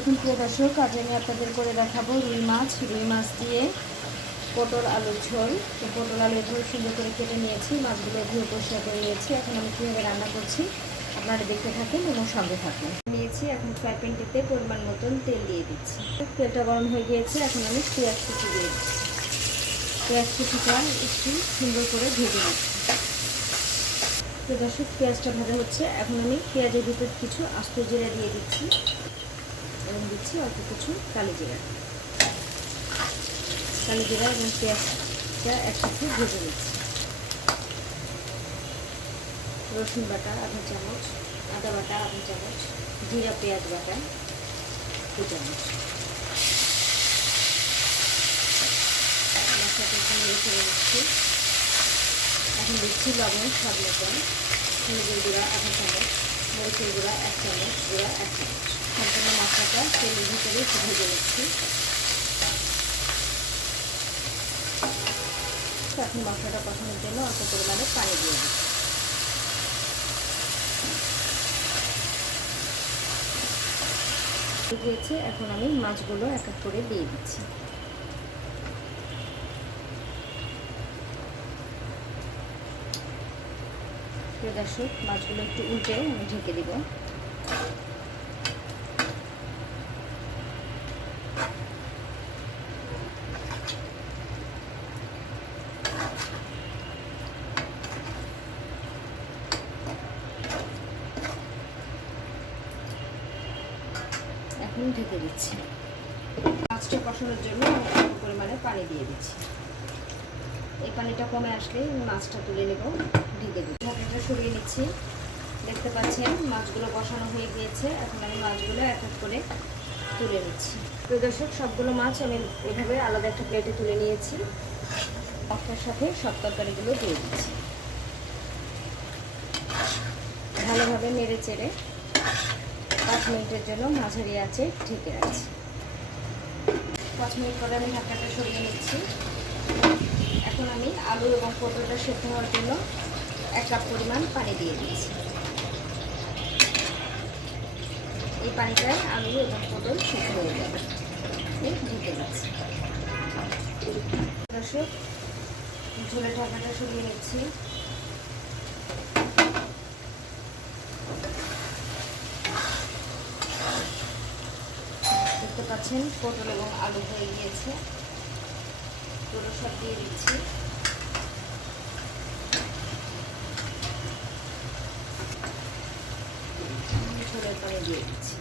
আলাইকুম প্রিয় দর্শক, আজ আমি আপনাদের করে দেখাবো রুই মাছ। রুই মাছ দিয়ে পটল আলুর ঝোল। তো পটল আলু এভাবে সুন্দর করে কেটে নিয়েছি, মাছগুলো ধুয়ে পরিষ্কার করে নিয়েছি। এখন আমি কীভাবে রান্না করছি আপনারা দেখতে থাকেন এবং সঙ্গে থাকুন। নিয়েছি এখন ফ্রাই প্যানটিতে পরিমাণ মতন তেল দিয়ে দিচ্ছি। তেলটা গরম হয়ে গিয়েছে, এখন আমি পেঁয়াজ কুচি দিয়ে দিচ্ছি। পেঁয়াজ কুচিটা একটু সুন্দর করে ভেজে নিচ্ছি। তো দর্শক, পেঁয়াজটা ভাজা হচ্ছে। এখন আমি পেঁয়াজের ভিতর কিছু আস্ত জিরা দিয়ে দিচ্ছি। এবং দিচ্ছি, অল্প কিছু কালি জিরা। কালি জিরা এবং পেঁয়াজটা একসাথে ভেজে নিচ্ছি। রসুন বাটা আধা চামচ, আদা বাটা আধা চামচ, জিরা, পেঁয়াজ বাটা, দু চামচ। এখানে দিচ্ছি। লবণ হলুদের গুঁড়া আধা চামচ মরিচের গুঁড়া এক চামচ গুঁড়া এক চামচ। সম্পূর্ণ মশলাটা তেলের ভিতরে ভেজে নিচ্ছি। এখন মশলাটা কষানোর জন্য অল্প পরিমাণে পানি দিয়ে দিচ্ছি। দিয়েছে এখন আমি মাছগুলো এক এক করে দিয়ে দিচ্ছি। প্রিয় দর্শক, মাছগুলো একটু উল্টে আমি ঢেকে দিব। এখন ঢেকে দিচ্ছি। মাছটা কষানোর জন্য পরিমাণে পানি দিয়ে দিচ্ছি। এই পানিটা কমে আসলে মাছটা তুলে নেব, ঢেকে দিই ঢাকনাটা সরিয়ে নিচ্ছি। দেখতে পাচ্ছেন মাছগুলো বসানো হয়ে গিয়েছে। এখন আমি মাছগুলো এক এক করে তুলে নিচ্ছি। তো দর্শক, সবগুলো মাছ আমি এভাবে আলাদা একটা প্লেটে তুলে নিয়েছি। মশলার সাথে সব তরকারিগুলো দিয়ে দিচ্ছি। ভালোভাবে নেড়ে চেড়ে পাঁচ মিনিটের জন্য মাঝারি আছে ঢেকে রাখছি। পাঁচ মিনিট পরে আমি ঢাকাটা সরিয়ে নিচ্ছি। এখন আমি আলু এবং পটলটা সেদ্ধ হওয়ার জন্য এক কাপ পরিমাণ পানি দিয়ে দিচ্ছি। এই পানিটায় আলু এবং পটল সেদ্ধ হয়ে যাবে ঢেকে দিচ্ছি দর্শক, ঝোলের ঢাকাটা সরিয়ে নিচ্ছি। দেখতে পাচ্ছেন, পটল এবং আলু হয়ে গিয়েছে। পুরো সব দিয়ে দিচ্ছি। ঝোলের দিয়ে দিচ্ছি।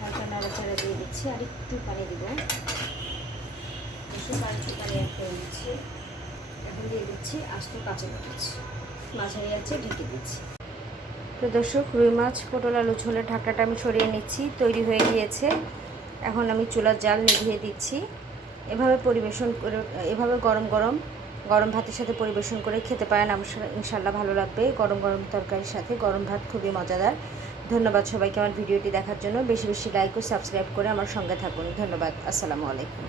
হালকা নাড়াচাড়া দিয়ে দিচ্ছি, আর একটু পানি দিব। একটু পানি একটু দিচ্ছি। দিয়ে দিচ্ছি আস্ত কাঁচা মরিচ। মাঝারি আছে, ঢেকে দিচ্ছি। তো দর্শক, রুই মাছ, পটল, আলু ঝোলের ঢাকাটা আমি সরিয়ে নিচ্ছি। তৈরি হয়ে গিয়েছে। এখন আমি চুলার জাল নিভিয়ে দিচ্ছি। এভাবে পরিবেশন করে, এভাবে গরম গরম গরম ভাতের সাথে পরিবেশন করে খেতে পারেন। আমার ইনশাল্লাহ ভালো লাগবে। গরম গরম তরকারির সাথে গরম ভাত খুবই মজাদার। ধন্যবাদ সবাইকে আমার ভিডিওটি দেখার জন্য। বেশি বেশি লাইক ও সাবস্ক্রাইব করে আমার সঙ্গে থাকুন। ধন্যবাদ। আসসালামু আলাইকুম।